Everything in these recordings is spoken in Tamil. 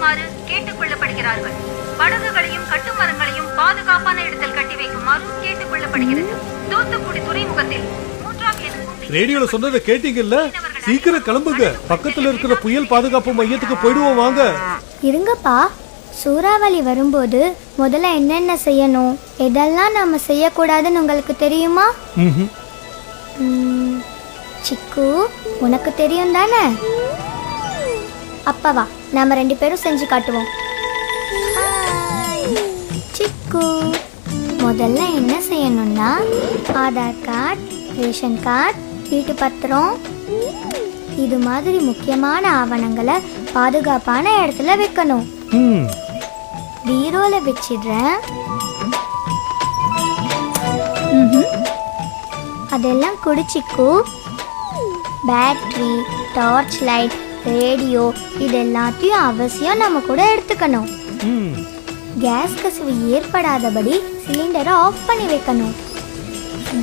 செல்லுமாறு கேட்டுக் கொள்ளப்படுகிறார்கள். படகுகளையும் கட்டுமரங்களையும் பாதுகாப்பான இடத்தில் கட்டி வைக்குமாறு கேட்டுக் கொள்ளப்படுகிறது. தூத்துக்குடி துறைமுகத்தில் ரேடியோல சொன்னதை கேட்டீங்கல்ல? சீக்கிரம் கிளம்புங்க, பக்கத்துல இருக்கிற புயல் பாதுகாப்பு மையத்துக்கு போயிடுவோம் வாங்க. இருங்கப்பா, சூறாவளி வரும்போது முதல்ல என்னென்ன செய்யணும், எதெல்லாம் நாம செய்யக்கூடாதுன்னு உங்களுக்கு தெரியுமா? சிக்கு, உனக்கு தெரியும் தானே? அப்பா வா, நாம 2 பேரும் செஞ்சு காட்டுவோம். சிக்கு, முதல்ல என்ன செய்யணும்னா ஆதார் கார்டு, ரேஷன் கார்டு, வீட்டு பத்திரம், இது மாதிரி முக்கியமான ஆவணங்களை பாதுகாப்பான இடத்துல வைக்கணும். பீரோல வச்சிடுறேன். அதெல்லாம் குடிச்சிக்கு. பேட்டரி, டார்ச் லைட், ரேடியோ இது எல்லாத்தையும் அவசியம் நம்ம கூட எடுத்துக்கணும். கேஸ் கசிவு ஏற்படாதபடி சிலிண்டரை ஆஃப் பண்ணி வைக்கணும்.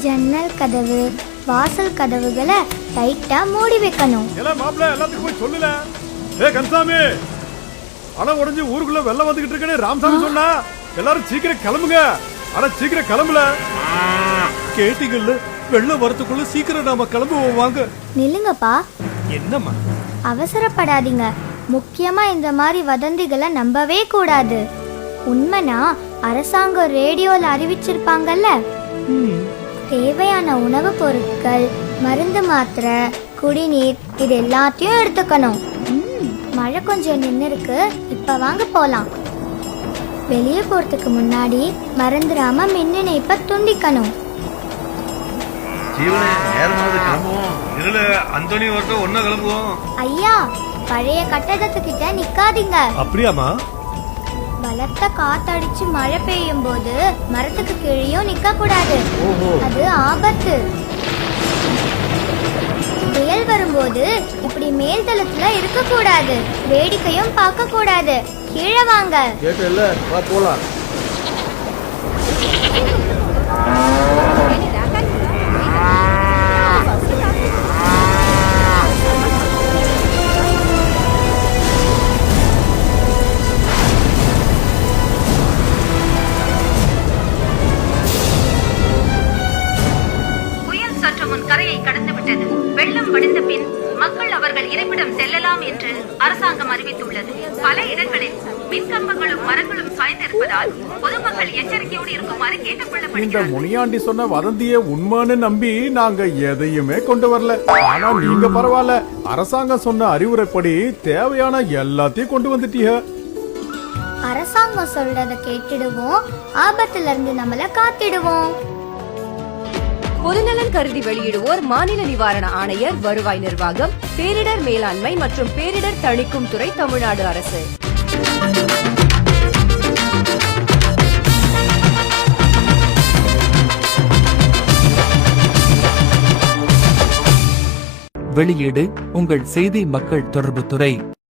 ஜன்னல் கதவு, வாசல் கதவுகளை டைட்டா மூடி வைக்கணும். எல்லாத்துக்கும் போய் சொல்லல. ஏ கன்சாமி, அணை உடைஞ்சு ஊருக்குள்ள வெள்ளம் வந்துகிட்டு இருக்கேன்னு ராமசாமி சொன்னா. எல்லாரும் சீக்கிரம் கிளம்புங்க. ஆனா சீக்கிரம் கிளம்பல. கேட்டீங்கல்ல, வெள்ளம் வரத்துக்குள்ள சீக்கிரம் நாம கிளம்புவோம் வாங்க. நில்லுங்கப்பா. என்னம்மா? அவசரப்படாதீங்க. முக்கியமா இந்த மாதிரி வதந்திகளை நம்பவே கூடாது. உண்மைனா அரசாங்கம் ரேடியோல அறிவிச்சிருப்பாங்கல்ல. தேவையான உணவு பொருட்கள், மருந்து மாத்திரை, குடிநீர் இது எல்லாத்தையும் எடுத்துக்கணும். மழை கொஞ்சம் நின்று இருக்கு, இப்ப வாங்க போலாம். வெளியே போறதுக்கு முன்னாடி மறந்துடாம மின் இணைப்பை துண்டிக்கணும். ஐயா, பழைய கட்டடத்துக்கிட்ட நிக்காதீங்க. அப்படியாமா? பலத்த காத்தடிச்சு மழை பெய்யும் போது மரத்துக்கு கீழேயும் நிக்க கூடாது, அது ஆபத்து. புயல் வரும்போது இப்படி மேல்தளத்துல இருக்க கூடாது, வேடிக்கையும் பார்க்க கூடாது. கீழே வாங்க. போலாம். கரையை கடந்து விட்டது. வெள்ளம் வடிந்த பின் மக்கள் அவர்கள் இருப்பிடம் செல்லலாம் என்று அரசாங்கம் அறிவித்துள்ளது. பல இடங்களில் மின்கம்பங்களும் மரங்களும் சாய்ந்திருப்பதால் பொதுமக்கள் எச்சரிக்கையோடு இருக்குமாறு கேட்டுக்கொள்ளப்படுகிறது. இந்த முனியாண்டி சொன்ன வதந்திய உண்மைன்னு நம்பி நாங்க எதையுமே கொண்டு வரல. ஆனா நீங்க பரவாயில்ல, அரசாங்கம் சொன்ன அறிவுரைப்படி தேவையான எல்லாத்தையும் கொண்டு வந்துட்டீங்க. அரசாங்கம் சொல்றத கேட்டுடுவோம், ஆபத்துல இருந்து நம்மள காத்திடுவோம். பொதுநலன் கருதி வெளியிடுவோர் மாநில நிவாரண ஆணையர், வருவாய் நிர்வாகம், பேரிடர் மேலாண்மை மற்றும் பேரிடர் தணிக்கும் துறை, தமிழ்நாடு அரசு. வெளியீடு உங்கள் செய்தி மக்கள் தொடர்பு துறை.